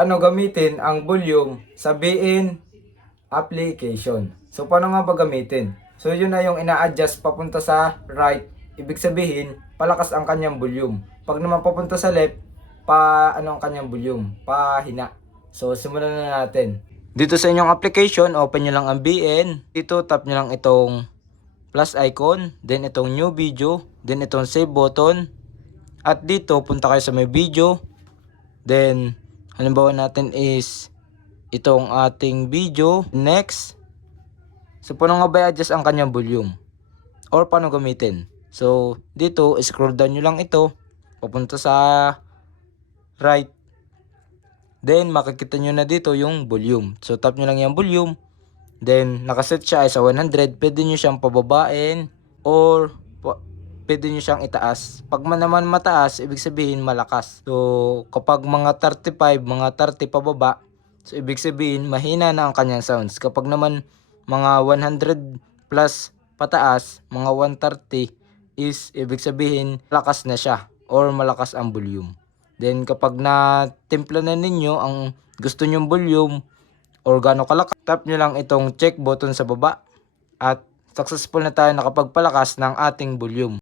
Ano gamitin ang volume sa BN application. So paano nga ba gamitin? So yun na yung ina-adjust papunta sa right. Ibig sabihin, palakas ang kanyang volume. Pag naman papunta sa left, ang kanyang volume, pahina. So simulan na natin. Dito sa inyong application, open nyo lang ang BN. Dito tap nyo lang itong plus icon, then itong new video, then itong save button. At dito punta kayo sa may video. Then halimbawa natin is itong ating video. Next. So paano nga ba i-adjust ang kanyang volume? Or paano gamitin? So dito scroll down nyo lang ito papunta sa right. Then makikita nyo na dito yung volume. So tap nyo lang yung volume. Then nakaset siya ay sa 100. Pwede nyo siyang pababain or pwede nyo siyang itaas. Pag naman mataas, ibig sabihin malakas. So kapag mga 35, mga 30 pababa, so ibig sabihin mahina na ang kanyang sounds. Kapag naman mga 100 plus pataas, mga 130 is ibig sabihin malakas na siya or malakas ang volume. Then kapag na-timpla na ninyo ang gusto nyong volume or gaano kalakas, tap nyo lang itong check button sa baba at successful na tayo nakapagpalakas ng ating volume.